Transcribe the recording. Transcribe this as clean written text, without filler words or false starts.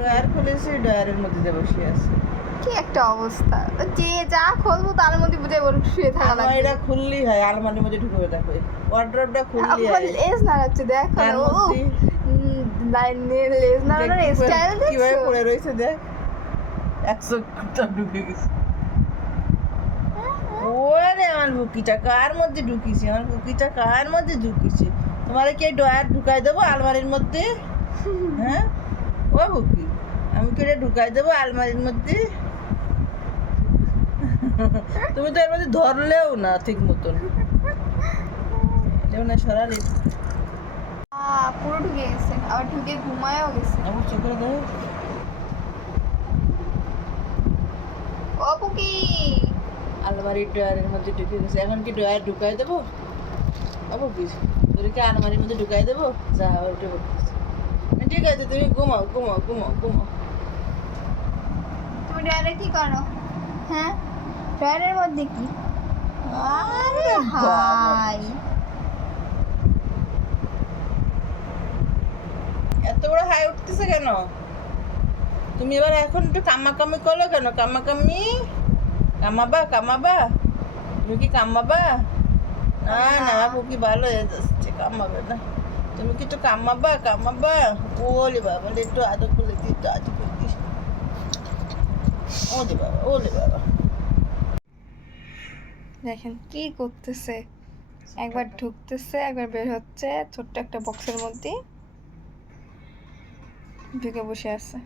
Drawer খুলেছি, ডয়ারের মধ্যে যে বসে আছে। কি একটা অবস্থা, যে যা খুলবো তার মধ্যে বুঝে ওর শুয়ে থাকা লাগবে। আলমারিটা খুললেই হয়, আলমারির মধ্যে ঢুকবে দেখো, ওয়ার্ড্রপটা খুললেই আমার হয়। লেজ নাড়াচ্ছে দেখো তার না, ও মধ্যে লাইনের লেজ নাড়ানোর স্টাইল কিভাবে দেখছো? পড়ে রয়েছে দেখ, 100 ঢুকে গেছে। ওরে আমার বুকিটা কার মধ্যে ঢুকিছি, আমার বুকিটা কার মধ্যে ঢুকিছি। তোমারে কি ডয়ার ঢুকাই দেবো আলমারির মধ্যে? হ্যাঁ ও বুকি, আমি কি এটা ঢুকাই দেবো আলমারির মধ্যে? তুমি তো এর মধ্যে ধরলেও না ঠিক মতন, এটাও না সরালে। পুরো ঢুকে গেছে, আবার ঢুকে ঘুমায়ও গেছে। আমার চোখে দেখ, ও পুকি, আলমারির ডয়ারের মধ্যে ঢুকে গেছে। এখন কি ডয়ার ঢুকাই দেবো? বাবু কি তোর কি আলমারির মধ্যে ঢুকাই দেবো? যা উঠে পড়তেছে। ঠিক আছে, তুমি ঘুমাও ঘুমাও ঘুমাও ঘুমাও। তুমি ড্রয়ারে কি করো? হ্যাঁ, ড্রয়ারের মধ্যে কি? আরে হাই, এত বড় হাই উঠতেছে কেন? তুমি এবার এখন একটু কামাকামি করো কেন? কামাকামি কামাবা কামাবা, তুমি কি কামাবা? না না, পুকি ভালো হয়ে যাচ্ছে, কামাবে না। তুমি কি একটু কামাবা কামাবা? ওলে বাবা, একটু আদর করে দিই, একটু আদর করে দিই। ওলে বাবা, ওলে বাবা। দেখেন কি করতেছে, একবার ঢুকতেছে একবার বের হচ্ছে, ছোট্ট একটা বক্সের মধ্যে ঢুকে বসে আছে।